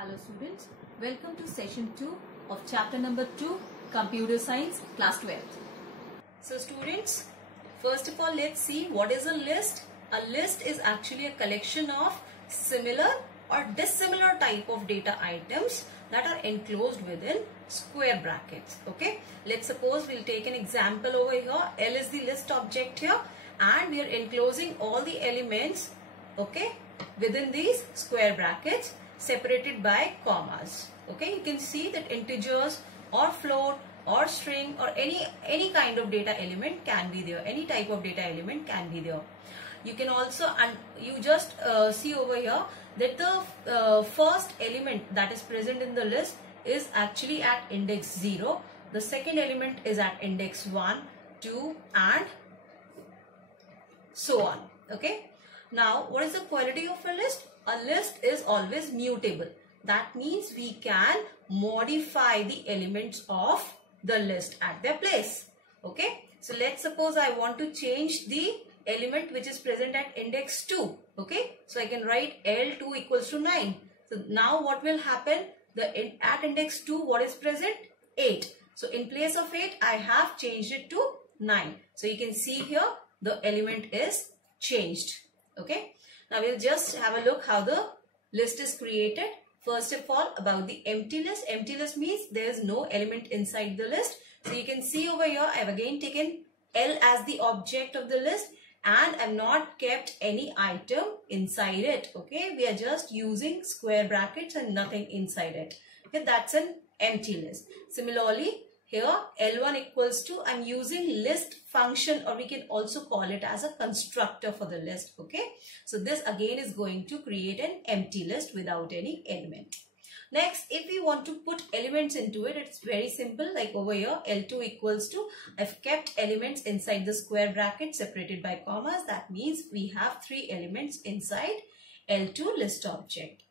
Hello students, welcome to session 2 of chapter number 2, Computer Science, class 12th. So students, first of all let's see what is a list. A list is actually a collection of similar or dissimilar type of data items that are enclosed within square brackets. Okay, let's suppose we'll take an example over here. L is the list object here and we are enclosing all the elements, okay, within these square brackets separated by commas. Okay, you can see that integers or float or string or any kind of data element can be there. Any type of data element can be there. You can also, and you just see over here that the first element that is present in the list is actually at index 0. The second element is at index 1, 2 and so on. Okay. Now, what is the quality of a list? A list is always mutable. That means we can modify the elements of the list at their place. Okay. So, let's suppose I want to change the element which is present at index 2. Okay. So, I can write L2 equals to 9. So, now what will happen? At index 2, what is present? 8. So, in place of 8, I have changed it to 9. So, you can see here the element is changed. Okay. Now, we'll just have a look how the list is created. First of all, about the empty list. Empty list means there is no element inside the list. So, you can see over here, I have again taken L as the object of the list and I have not kept any item inside it. Okay. We are just using square brackets and nothing inside it. Okay. That's an empty list. Similarly, here L1 equals to, I'm using list function, or we can also call it as a constructor for the list. Okay. So this again is going to create an empty list without any element. Next, if we want to put elements into it, it's very simple. Like over here, L2 equals to, I've kept elements inside the square bracket separated by commas. That means we have 3 elements inside L2 list object.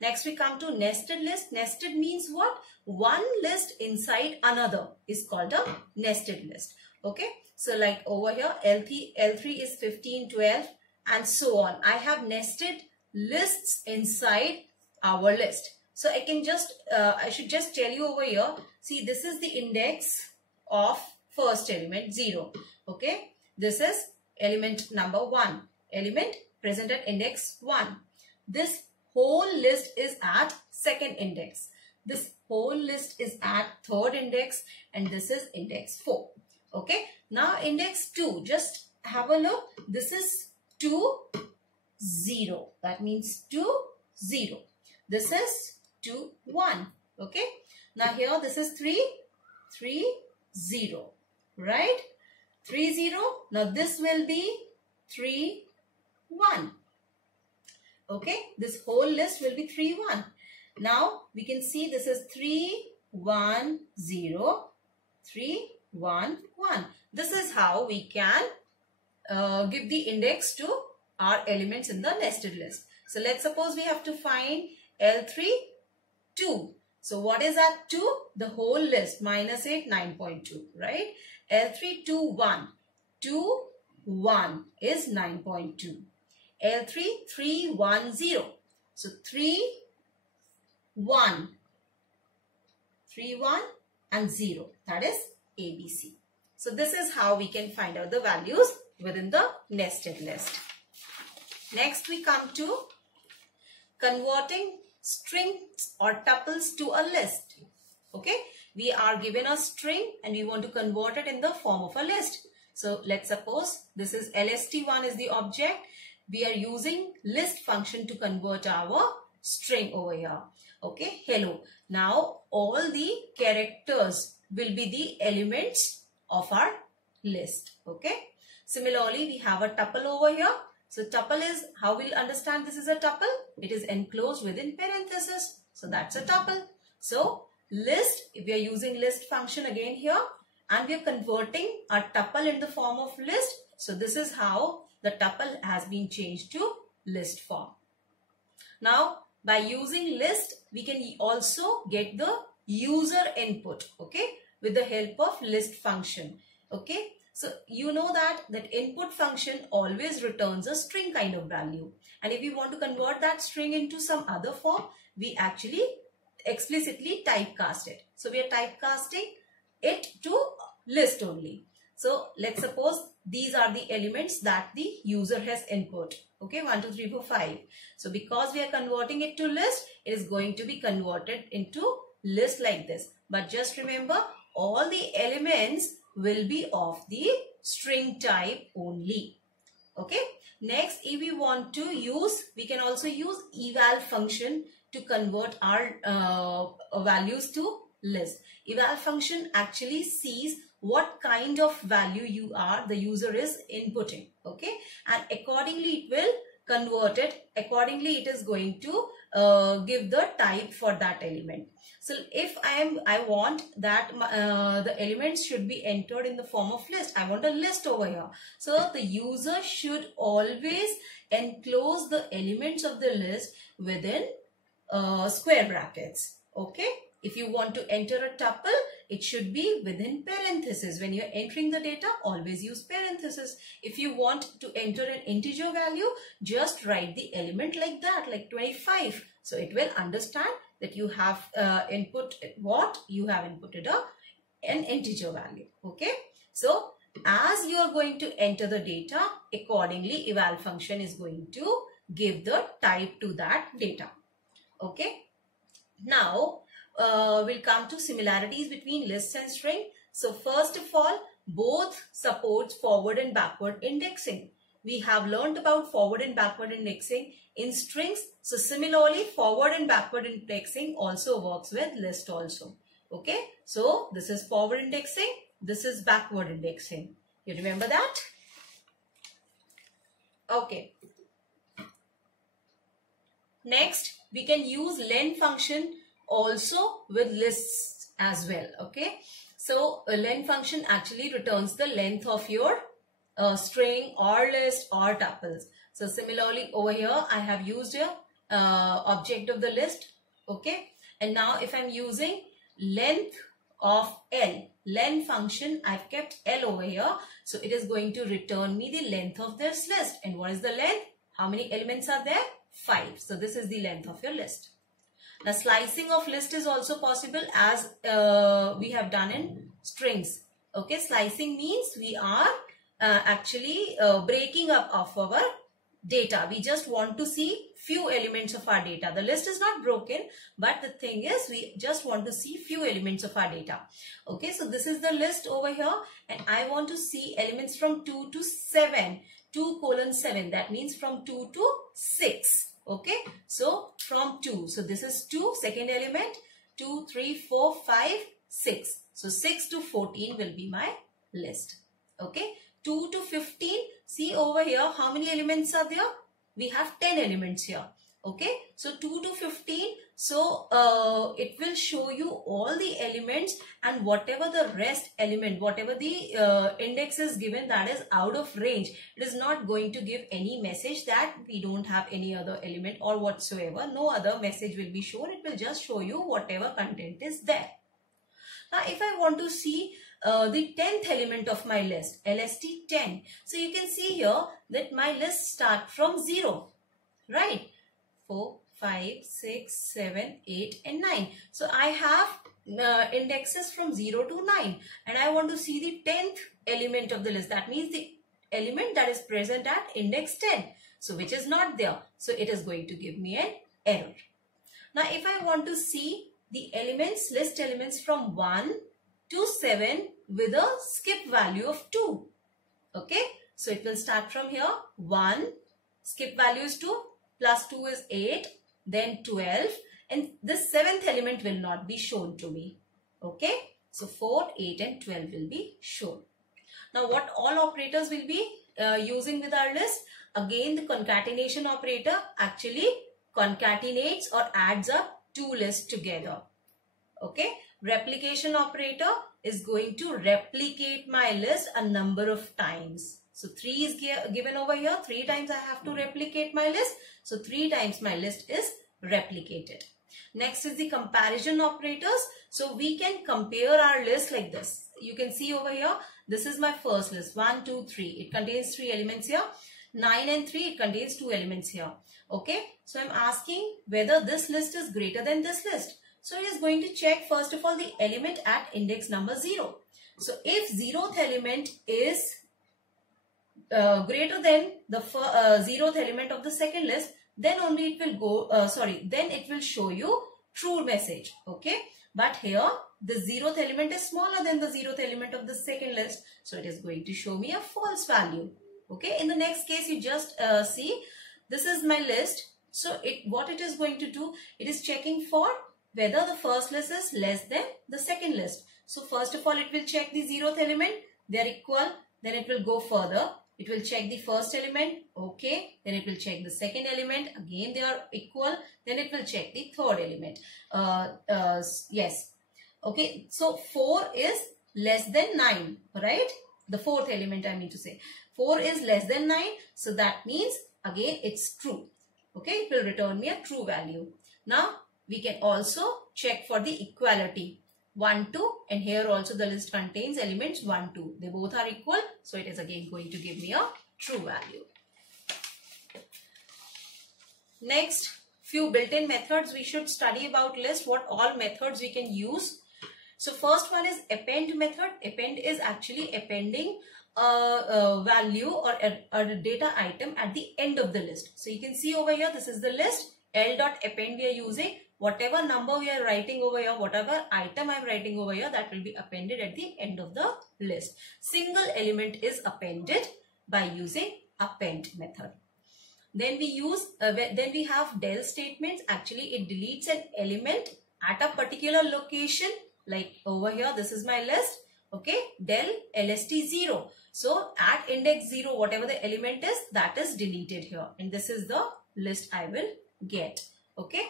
Next, we come to nested list. Nested means what? One list inside another is called a nested list. Okay. So like over here, L3 is 15, 12 and so on. I have nested lists inside our list. So I can just, I should just tell you over here, see this is the index of first element 0. Okay. This is element number 1. Element present at index 1. This whole list is at second index. This whole list is at third index and this is index 4. Okay. Now index 2, just have a look. This is 2, 0. That means 2, 0. This is 2, 1. Okay. Now here this is 3, 3, 0. Right. 3, 0. Now this will be 3, 1. Okay, this whole list will be 3, 1. Now, we can see this is 3, 1, 0, 3, 1, 1. This is how we can give the index to our elements in the nested list. So, let's suppose we have to find L3, 2. So, what is that 2? The whole list, minus 8, 9.2, right? L3, 2, 1. 2, 1 is 9.2. L3, 3, 1, 0. So, 3, 1, 3, 1 and 0. That is ABC. So, this is how we can find out the values within the nested list. Next, we come to converting strings or tuples to a list. Okay. We are given a string and we want to convert it in the form of a list. So, let's suppose this is LST1 is the object. We are using list function to convert our string over here. Okay, hello. Now, all the characters will be the elements of our list. Okay. Similarly, we have a tuple over here. So, tuple is, how we'll understand this is a tuple? It is enclosed within parenthesis. So, that's a tuple. So, list, if we are using list function again here and we are converting our tuple in the form of list. So, this is how the tuple has been changed to list form. Now, by using list, we can also get the user input, okay, with the help of list function, okay. So you know that input function always returns a string kind of value. And if we want to convert that string into some other form, we actually explicitly typecast it. So we are typecasting it to list only. So let's suppose these are the elements that the user has input. Okay, 1, 2, 3, 4, 5. So because we are converting it to list, it is going to be converted into list like this. But just remember, all the elements will be of the string type only. Okay. Next, if we want to use, we can also use eval function to convert our values to list. Eval function actually sees what kind of value the user is inputting. Okay. And accordingly, it will convert it. Accordingly, it is going to give the type for that element. So if I want that the elements should be entered in the form of list, I want a list over here. So the user should always enclose the elements of the list within square brackets. Okay. If you want to enter a tuple, it should be within parentheses. When you are entering the data, always use parentheses. If you want to enter an integer value, just write the element like that, like 25. So it will understand that you have input what? You have inputted an integer value. Okay. So as you are going to enter the data, accordingly, eval function is going to give the type to that data. Okay. Now, we'll come to similarities between lists and string. So first of all, both supports forward and backward indexing. We have learned about forward and backward indexing in strings. So similarly, forward and backward indexing also works with list also. Okay. So this is forward indexing. This is backward indexing. You remember that? Okay. Next, we can use len function also with lists as well. Okay. So a len function actually returns the length of your string or list or tuples. So similarly over here, I have used a object of the list. Okay. And now if I'm using length of L, len function, I've kept L over here. So it is going to return me the length of this list. And what is the length? How many elements are there? 5. So this is the length of your list. Now slicing of list is also possible as we have done in strings. Okay, slicing means we are actually breaking up of our data. We just want to see few elements of our data. The list is not broken, but the thing is we just want to see few elements of our data. Okay, so this is the list over here and I want to see elements from 2 to 7. 2:7, that means from 2 to 6. Okay, so from 2, so this is 2, second element, 2, 3, 4, 5, 6. So 6 to 14 will be my list. Okay, 2 to 15, see over here how many elements are there? We have 10 elements here. Okay, so 2 to 15, so it will show you all the elements and whatever the rest element, whatever the index is given that is out of range, it is not going to give any message that we don't have any other element or whatsoever. No other message will be shown. It will just show you whatever content is there. Now if I want to see the 10th element of my list, LST 10, so you can see here that my list starts from 0, right? 4, 5, 6, 7, 8 and 9. So I have indexes from 0 to 9 and I want to see the 10th element of the list. That means the element that is present at index 10. So which is not there. So it is going to give me an error. Now if I want to see the elements, list elements from 1 to 7 with a skip value of 2. Okay. So it will start from here. 1, skip value is 2. Plus 2 is 8, then 12 and this 7th element will not be shown to me. Okay. So 4, 8 and 12 will be shown. Now what all operators will be using with our list? Again the concatenation operator actually concatenates or adds up two lists together. Okay. Replication operator is going to replicate my list a number of times. So 3 is given over here. 3 times I have to replicate my list. So 3 times my list is replicated. Next is the comparison operators. So we can compare our list like this. You can see over here this is my first list, 1, 2, 3. It contains 3 elements here. 9 and 3, it contains 2 elements here. Okay, so I'm asking whether this list is greater than this list. So it is going to check first of all the element at index number 0. So if 0th element is greater than the 0th element of the second list, then only it will go, then it will show you true message. Okay, but here the 0th element is smaller than the 0th element of the second list. So it is going to show me a false value. Okay, in the next case, you just see, this is my list. So what it is going to do, it is checking for whether the first list is less than the second list. So first of all, it will check the 0th element. They are equal. Then it will go further. It will check the first element. Okay. Then it will check the second element. Again, they are equal. Then it will check the third element. Yes. Okay. So 4 is less than 9. Right? The fourth element, I mean to say. 4 is less than 9. So that means again it's true. Okay. It will return me a true value. Now we can also check for the equality. 1, 2, and here also the list contains elements 1, 2. They both are equal. So it is again going to give me a true value. Next, few built-in methods we should study about list. What all methods we can use. So first one is append method. Append is actually appending a value or a data item at the end of the list. So you can see over here, this is the list. L.append we are using. Whatever number we are writing over here, whatever item I am writing over here, that will be appended at the end of the list. Single element is appended by using append method. Then we use, then we have del statements. Actually, it deletes an element at a particular location. Like over here, this is my list. Okay, del lst 0. So at index 0, whatever the element is, that is deleted here. And this is the list I will get. Okay.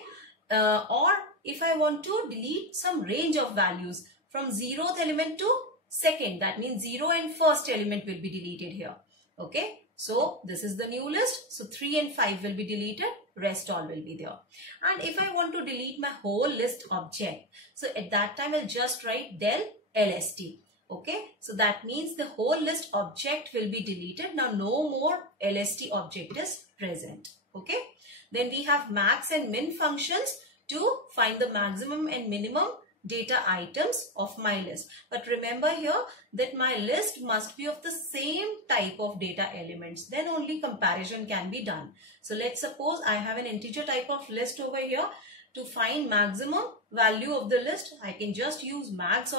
Or if I want to delete some range of values from 0th element to second, that means 0 and first element will be deleted here. Okay. So this is the new list. So 3 and 5 will be deleted. Rest all will be there. And if I want to delete my whole list object, so at that time I'll just write del lst. Okay. So that means the whole list object will be deleted. Now no more lst object is present. Okay. Then we have max and min functions to find the maximum and minimum data items of my list. But remember here that my list must be of the same type of data elements. Then only comparison can be done. So let's suppose I have an integer type of list over here. To find maximum value of the list, I can just use max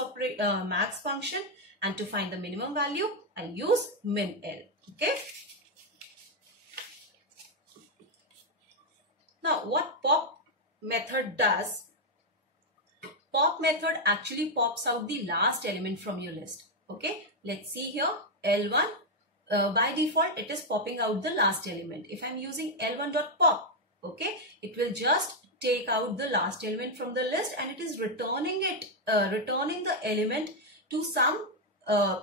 function, and to find the minimum value, I use min l. Okay. Now, what pop method does? Pop method actually pops out the last element from your list. Okay, let's see here. L1, by default, it is popping out the last element. If I'm using L1.pop, okay, it will just take out the last element from the list, and it is returning the element to some.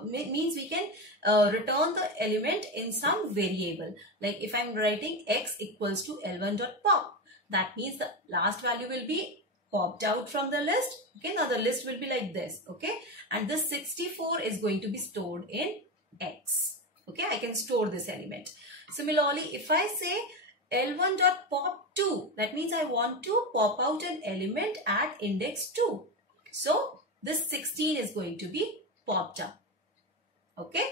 Means we can return the element in some variable. Like if I'm writing x equals to L1.pop, that means the last value will be popped out from the list. Okay, now the list will be like this. Okay, and this 64 is going to be stored in x. Okay, I can store this element. Similarly, if I say L1.pop2, that means I want to pop out an element at index 2. So this 16 is going to be popped up. Okay,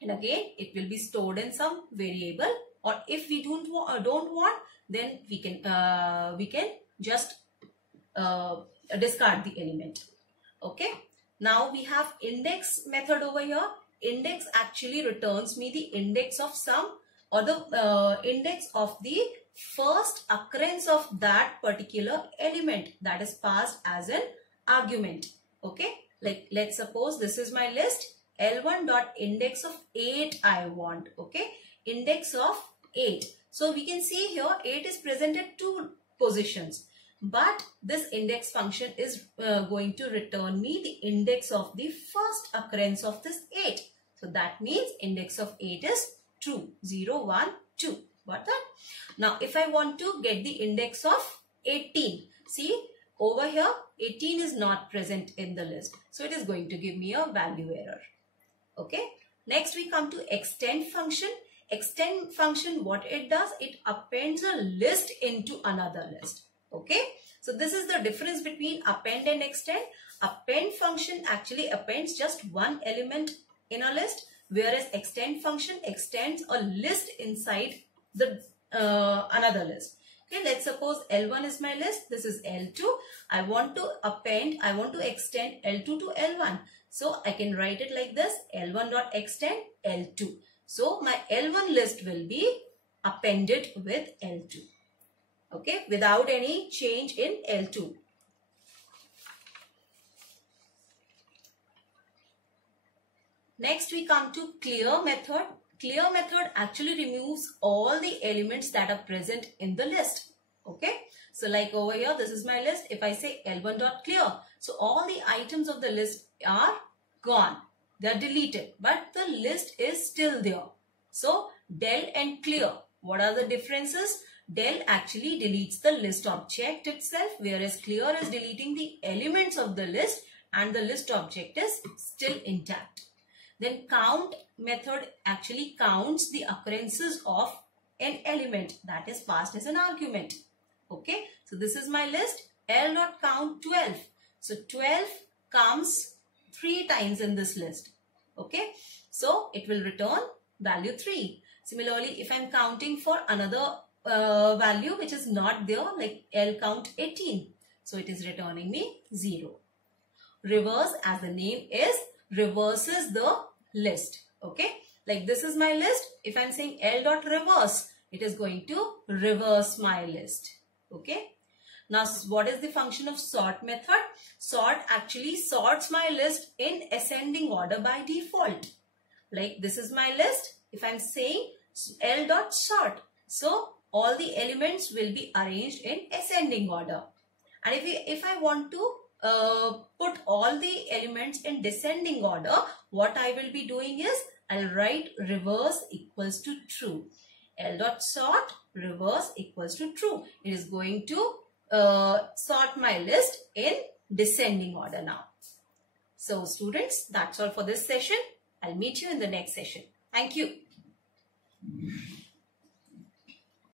and again it will be stored in some variable, or if we don't want, then we can just discard the element. Okay, now we have index method over here. Index actually returns me the index of some, or the index of the first occurrence of that particular element that is passed as an argument. Okay, like let's suppose this is my list. L1.index of 8 I want. Okay, index of 8. So we can see here 8 is present at 2 positions, but this index function is going to return me the index of the first occurrence of this 8. So that means index of 8 is true. 0, 1, 2. Got that? Now if I want to get the index of 18, see over here 18 is not present in the list. So it is going to give me a value error. Okay. Next we come to extend function. Extend function, what it does, it appends a list into another list. Okay. So this is the difference between append and extend. Append function actually appends just one element in a list, whereas extend function extends a list inside the another list. Okay, let's suppose L1 is my list. This is L2. I want to extend L2 to L1. So I can write it like this, L1 dot extend L2. So my L1 list will be appended with L2. Okay, without any change in L2. Next we come to clear method. Clear method actually removes all the elements that are present in the list. Okay. So like over here, this is my list. If I say L1 dot clear, so all the items of the list are gone. They are deleted, but the list is still there. So del and clear, what are the differences? Del actually deletes the list object itself, whereas clear is deleting the elements of the list and the list object is still intact. Then count method actually counts the occurrences of an element that is passed as an argument. Okay, so this is my list, L dot count 12. So 12 comes 3 times in this list. Okay, so it will return value 3. Similarly, if I'm counting for another value which is not there, like L count 18, so it is returning me 0. Reverse, as the name is, reverses the list. Okay, like this is my list. If I'm saying L dot reverse, it is going to reverse my list. Okay, now what is the function of sort method? Sort actually sorts my list in ascending order by default. Like this is my list. If I'm saying L dot sort, so all the elements will be arranged in ascending order. And if I want to put all the elements in descending order, what I will be doing is I'll write reverse equals to true. L dot sort reverse equals to true. It is going to sort my list in descending order now. So students, that's all for this session. I'll meet you in the next session. Thank you.